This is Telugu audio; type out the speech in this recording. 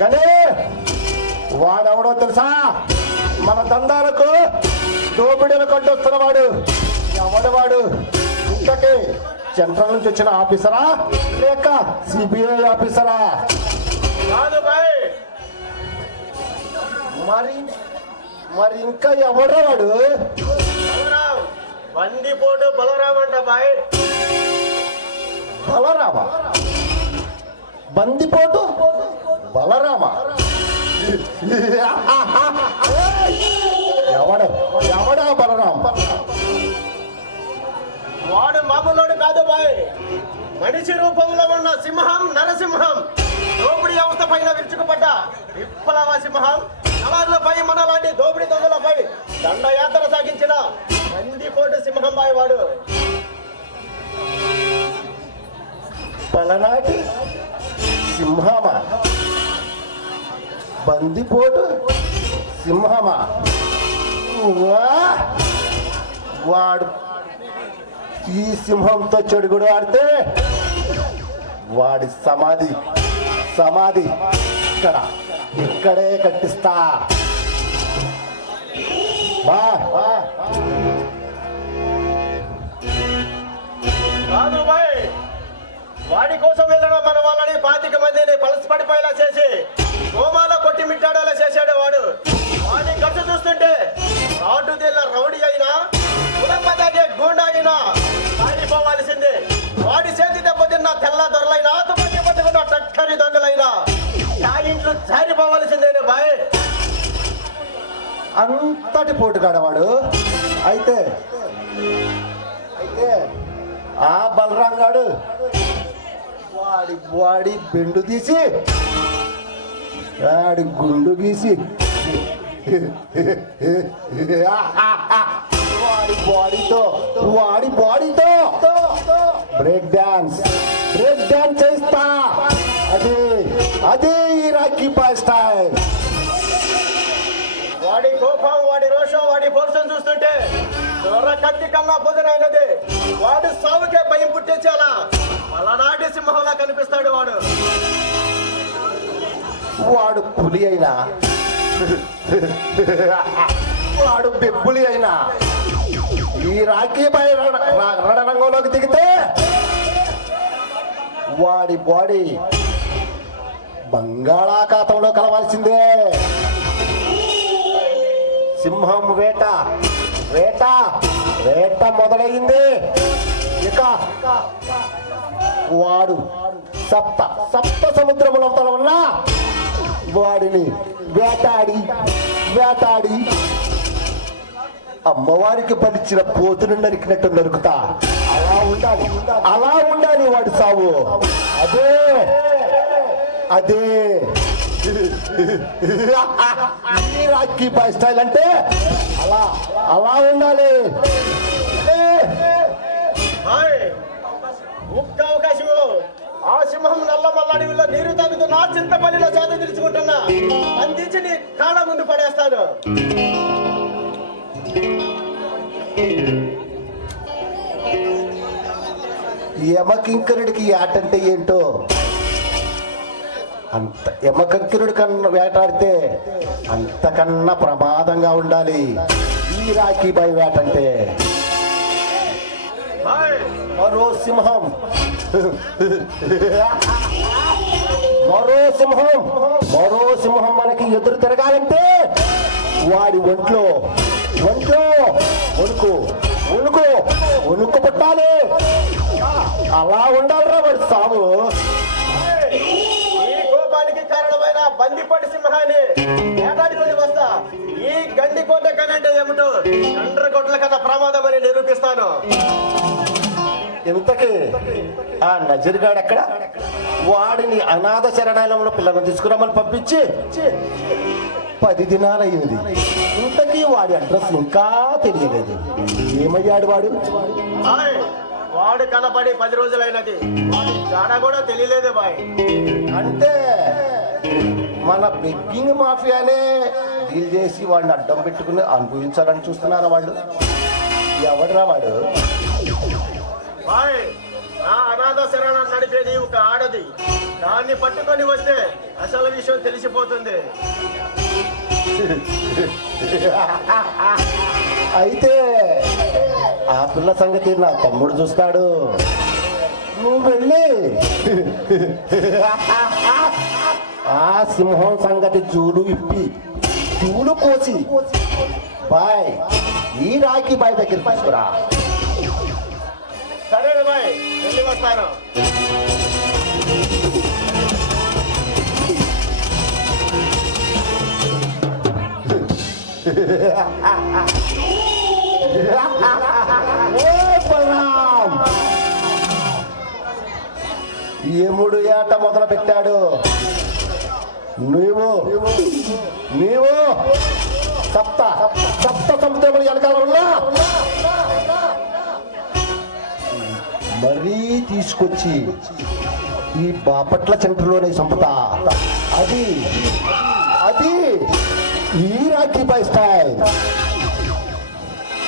కానీ వాడెవడో తెలుసా? మన దందాలకు దోపిడీలు కొట్టొస్తున్నవాడు. ఎవడవాడు? ఇంతకీ సెంట్రల్ నుంచి వచ్చిన ఆఫీసరా లేక సిబిఐ ఆఫీసరా? మరి ఇంకా ఎవడో వాడు? బందిపోటు బలరాం అంట బాయ్. బలరామా? బందిపోటు బలరామా? ఎవడా బలరాం? వాడు మామూలుడు కాదు బాయ్. మనిషి రూపంలో ఉన్న సింహం, నరసింహం. దోపిడీ వ్యవస్థ పైన విరుచుకుపడ్డ విప్లవ సింహం. సమాజంపై మనలాంటి దోపిడీ దొంగలపై దండయాత్ర సాగించిన బందిపోటు సింహం బాయ్ వాడు. పలనాటి సింహమా? బందిపోటు సింహమా? వాడు ఈ సింహంతో చెడుగుడు ఆడితే వాడి సమాధి ఇక్కడే కట్టిస్తా. కాదు బాయ్, వాడి కోసం వెళ్ళడం మన వాళ్ళని 25 మందిని పలసి పడిపోయేలా చేసి గోమాలో కొట్టి మిట్టాడేలా చేశాడు వాడు. వాడి ఖర్చు చూస్తుంటే రాటు దిల్ల రౌడీ అయినా కులపదాగే గూండా అయినా పారిపోవాల్సిందే. వాడి చేతి దెబ్బతిన్న తెల్ల దొరలైనా తుపకి పట్టుకున్న టక్కరి దొంగలైనా ఆ ఇంట్లో జారిపోవాల్సిందేనే బాయ్. అంతటి పోటుగాడవాడు. అయితే ఆ బలరాం గాడు వాడి బెండు తీసి వాడి గుండు గీసి వాడి బాడీతో బ్రేక్ డాన్స్ చేస్తా. అదే ఈ రాకీ బాయ్ స్టైల్. వాడి కోపం, వాడి రోషం, వాడి ఫోర్సం చూస్తుంటే దొర కత్తి కన్నా పొదనైనది. వాడు సావుకే భయం పుట్టించాలా అలనాటి సింహంలా కనిపిస్తాడు వాడు. వాడు పులి అయినా వాడు బెబ్బులి అయినా ఈ రాకీ బాయ్ రణరంగంలోకి దిగితే వాడి బాడీ బంగాళాఖాతంలో కలవాల్సిందే. సింహం వేట మొదలయ్యింది. ఇక వాడు సప్త సముద్రములంతలో ఉన్న వాడిని వేటాడి అమ్మవారికి పలిచిన పోతును నరికినట్టు నరుకుతా. అలా ఉండాలి వాడి సావు. అదే ఈ రాకీ బాయ్ స్టైల్ అంటే అలా ఉండాలి. ఒక్క అవకాశం ఆ సింహం నల్లమల్ల అడవిలో నీరు తాగుతూ నా చింతపల్లిలో చేత తీర్చుకుంటున్నా అందించి నీ కాళ్ళ ముందు పడేస్తాను. యమకింకరుడికి ఆటంటే ఏంటో అంత యమకంకరుడి కన్నా వేటాడితే అంతకన్నా ప్రమాదంగా ఉండాలి ఈ రాకీ బాయ్ వేటంటే. మరో సింహం మనకి ఎదురు తిరగాలంటే వాడి ఒంట్లో వణుకు పట్టాలి. అలా ఉండాలిరా వాడి సాము. ఈ కోపానికి కారణమైన బందిపోటు సింహాన్ని ఏడాదికొని వస్తా. ఈ గండికోట కనంటే ఏమిటో చండ్రకోట్ల కథ ప్రమాదం అని నిరూపిస్తాను. ఇంతకీ ఆ నజరుగాడు ఎక్కడ? వాడిని అనాథ శరణాలయంలో పిల్లలను తీసుకురామని పంపించి 10 దినాలయ్యింది. ఇంతకీ వాడి అడ్రస్ ఇంకా తెలియలేదు. ఏమయ్యాడు వాడు? వాడు కనపడి 10 రోజులైనది. జాడ కూడా తెలియలేదు బాయ్. అంటే మన బెగ్గింగ్ మాఫియానే డీల్ చేసి వాడిని అడ్డం పెట్టుకుని అనుభవించాలని చూస్తున్నారా వాళ్ళు? ఎవడరా వాడు? అనాథ శరణాన్ని నడిపేది ఒక ఆడది. దాన్ని పట్టుకొని వస్తే అసలు విషయం తెలిసిపోతుంది. అయితే ఆ పిల్ల సంగతి నా తమ్ముడు చూస్తాడు. నువ్వు వెళ్ళి ఆ సింహం సంగతి జూలు ఇప్పి జూలు కోసి బాయ్ ఈ రాఖీ బాయ్ దగ్గర తీసుకురా. సరే బాయ్, వెళ్ళి వస్తాను. యముడు ఏట మొదలు పెట్టాడు. నీవు సప్త సముద్రములు వెనకాల ఉన్నా మరీ తీసుకొచ్చి ఈ బాపట్ల సెంటర్లోనే చంపుతా. అది ఈ రాఖీ బాయ్ స్టైల్.